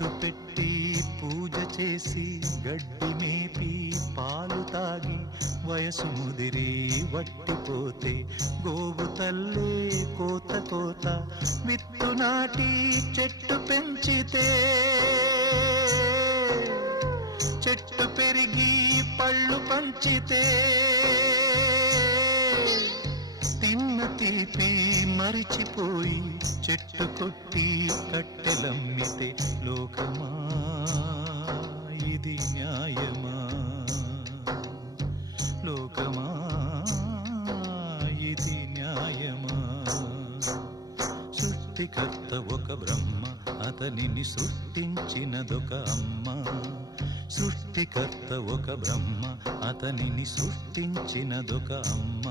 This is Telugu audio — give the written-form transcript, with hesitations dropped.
బొట్టు పెట్టి పూజ చేసి గడ్డి మేపి పాలు తాగి వయసు ముదిరి వట్టిపోతే గోవు తల్లే కోత కోత విత్తు నాటి చెట్టు పెంచితే చెట్టు పెరిగి పళ్ళు పంచితే తిన్న తీపి మరిచిపోయి చెట్టు కొట్టి కట్టెలమ్మితే లోకమా ఇది న్యాయమా? లోకమా ఇది న్యాయమా? సృష్టికర్త ఒక బ్రహ్మ, అతనిని సృష్టించినదొక అమ్మ. సృష్టికర్త ఒక బ్రహ్మ, అతనిని సృష్టించినదొక అమ్మ.